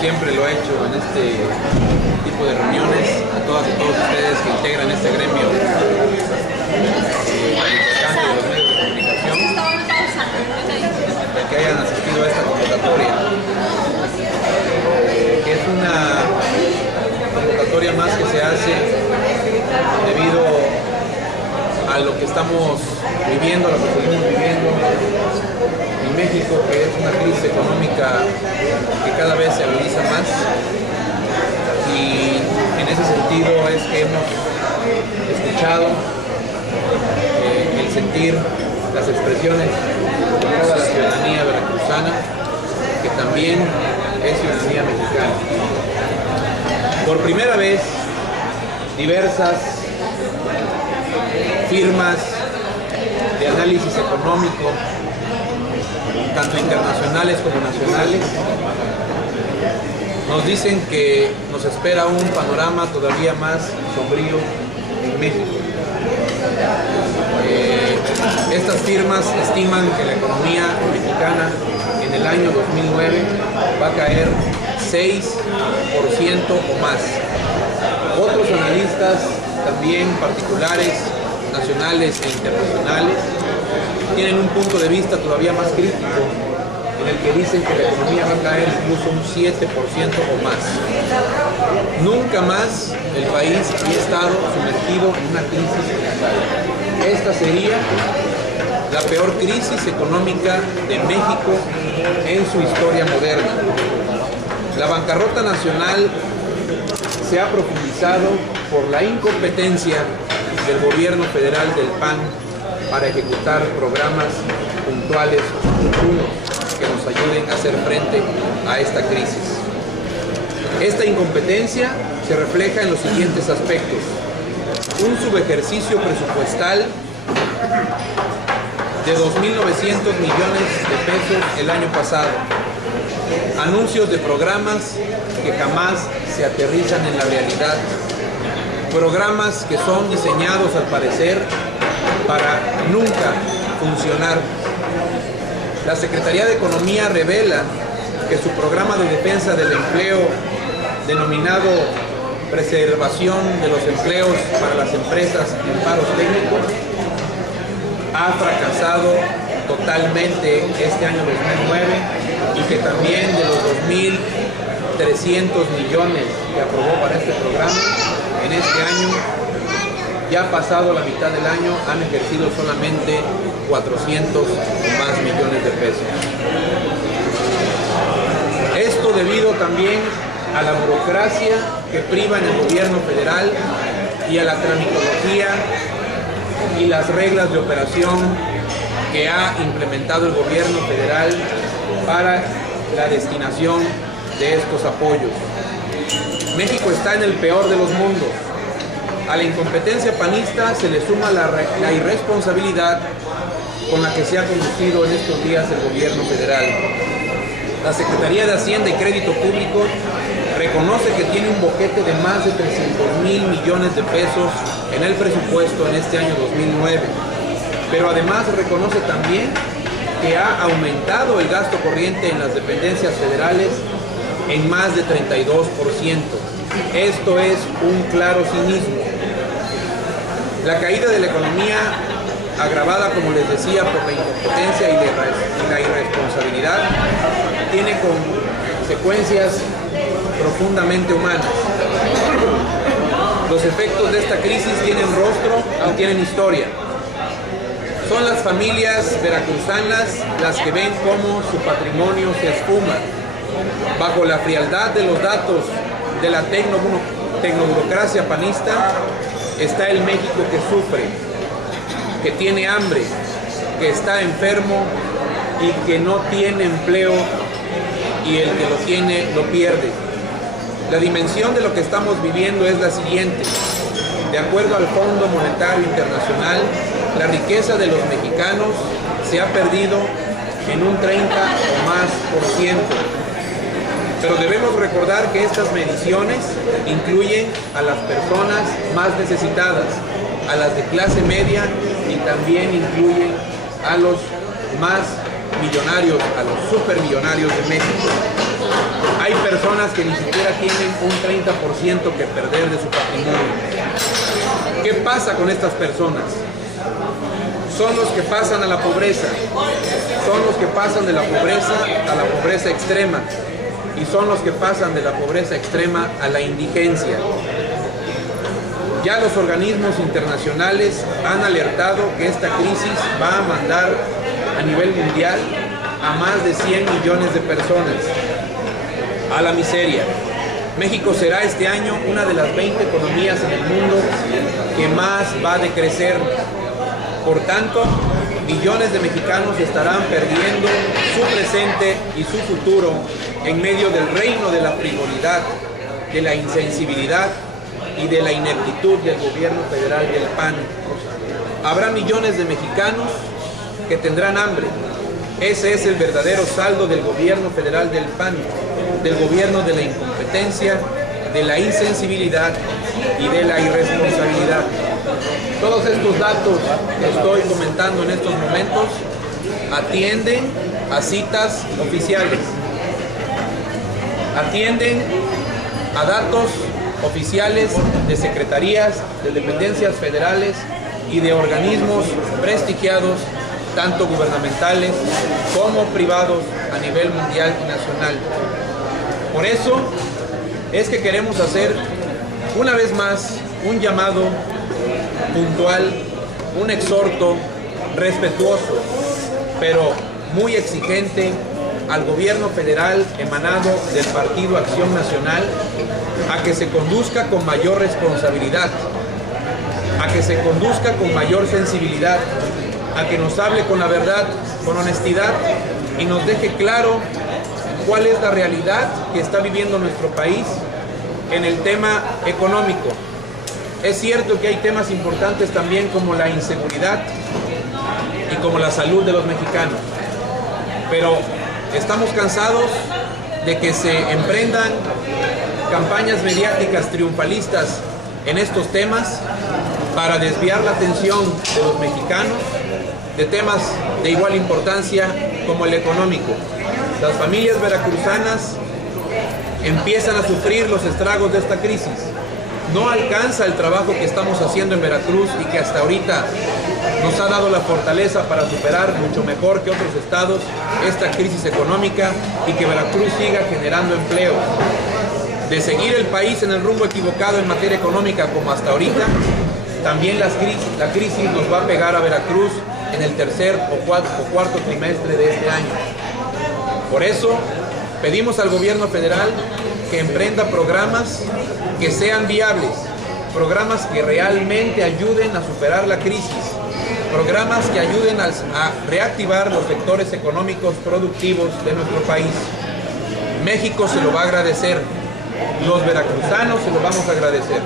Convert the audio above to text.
siempre lo he hecho en este tipo de reuniones, a todas y todos ustedes que integran este gremio importante de los medios de comunicación, de que hayan asistido a esta convocatoria, que es una convocatoria más que se hace debido a lo que estamos viviendo, a lo que seguimos viviendo en México, que es una crisis económica que cada vez se agudiza más, y en ese sentido es que hemos escuchado el sentir, las expresiones de toda la ciudadanía veracruzana, que también es ciudadanía mexicana. Por primera vez, diversas firmas de análisis económico, tanto internacionales como nacionales, nos dicen que nos espera un panorama todavía más sombrío en México. Estas firmas estiman que la economía mexicana en el año 2009 va a caer 6% o más. Otros analistas, también particulares, nacionales e internacionales, tienen un punto de vista todavía más crítico, en el que dicen que la economía va a caer incluso un 7% o más. Nunca más el país había estado sumergido en una crisis total. Esta sería la peor crisis económica de México en su historia moderna. La bancarrota nacional se ha profundizado por la incompetencia del gobierno federal del PAN para ejecutar programas puntuales oportunos que nos ayuden a hacer frente a esta crisis. Esta incompetencia se refleja en los siguientes aspectos: un subejercicio presupuestal de 2.900 millones de pesos el año pasado, anuncios de programas que jamás se aterrizan en la realidad, programas que son diseñados al parecer para nunca funcionar. La Secretaría de Economía revela que su programa de defensa del empleo, denominado Preservación de los Empleos para las Empresas en Paros Técnicos, ha fracasado totalmente este año 2009, y que también de los 2.300 millones que aprobó para este programa, en este año, ya pasado la mitad del año, han ejercido solamente 400 o más millones de pesos. Esto debido también a la burocracia que priva en el gobierno federal y a la tramitología y las reglas de operación que ha implementado el gobierno federal para la destinación de estos apoyos. México está en el peor de los mundos. A la incompetencia panista se le suma la irresponsabilidad con la que se ha conducido en estos días el gobierno federal. La Secretaría de Hacienda y Crédito Público reconoce que tiene un boquete de más de 300.000 millones de pesos en el presupuesto en este año 2009, pero además reconoce también que ha aumentado el gasto corriente en las dependencias federales en más de 32%. Esto es un claro cinismo. La caída de la economía, agravada, como les decía, por la incompetencia y la irresponsabilidad, tiene consecuencias profundamente humanas. Los efectos de esta crisis tienen rostro y tienen historia. Son las familias veracruzanas las que ven cómo su patrimonio se esfuma. Bajo la frialdad de los datos de la tecnoburocracia panista está el México que sufre, que tiene hambre, que está enfermo y que no tiene empleo, y el que lo tiene lo pierde. La dimensión de lo que estamos viviendo es la siguiente. De acuerdo al Fondo Monetario Internacional, la riqueza de los mexicanos se ha perdido en un 30 o más por ciento. Pero debemos recordar que estas mediciones incluyen a las personas más necesitadas, a las de clase media, y también incluyen a los más millonarios, a los supermillonarios de México. Hay personas que ni siquiera tienen un 30% que perder de su patrimonio. ¿Qué pasa con estas personas? Son los que pasan a la pobreza, son los que pasan de la pobreza a la pobreza extrema y son los que pasan de la pobreza extrema a la indigencia. Ya los organismos internacionales han alertado que esta crisis va a mandar a nivel mundial a más de 100 millones de personas a la miseria. México será este año una de las 20 economías en el mundo que más va a decrecer. Por tanto, millones de mexicanos estarán perdiendo su presente y su futuro en medio del reino de la frivolidad, de la insensibilidad y de la ineptitud del gobierno federal y del PAN. Habrá millones de mexicanos que tendrán hambre. Ese es el verdadero saldo del gobierno federal del PAN, del gobierno de la incompetencia, de la insensibilidad y de la irresponsabilidad. Todos estos datos que estoy comentando en estos momentos atienden a citas oficiales, atienden a datos oficiales de secretarías, de dependencias federales y de organismos prestigiados, tanto gubernamentales como privados a nivel mundial y nacional. Por eso es que queremos hacer una vez más un llamado puntual, un exhorto respetuoso, pero muy exigente al gobierno federal emanado del Partido Acción Nacional a que se conduzca con mayor responsabilidad, a que se conduzca con mayor sensibilidad, a que nos hable con la verdad, con honestidad y nos deje claro cuál es la realidad que está viviendo nuestro país en el tema económico. Es cierto que hay temas importantes también como la inseguridad y como la salud de los mexicanos, pero estamos cansados de que se emprendan campañas mediáticas triunfalistas en estos temas para desviar la atención de los mexicanos de temas de igual importancia como el económico. Las familias veracruzanas empiezan a sufrir los estragos de esta crisis. No alcanza el trabajo que estamos haciendo en Veracruz y que hasta ahorita nos ha dado la fortaleza para superar mucho mejor que otros estados esta crisis económica y que Veracruz siga generando empleo. De seguir el país en el rumbo equivocado en materia económica como hasta ahorita, también la crisis nos va a pegar a Veracruz en el tercer o cuarto trimestre de este año. Por eso pedimos al gobierno federal que emprenda programas que sean viables, programas que realmente ayuden a superar la crisis, programas que ayuden a reactivar los sectores económicos productivos de nuestro país. México se lo va a agradecer, los veracruzanos se lo vamos a agradecer.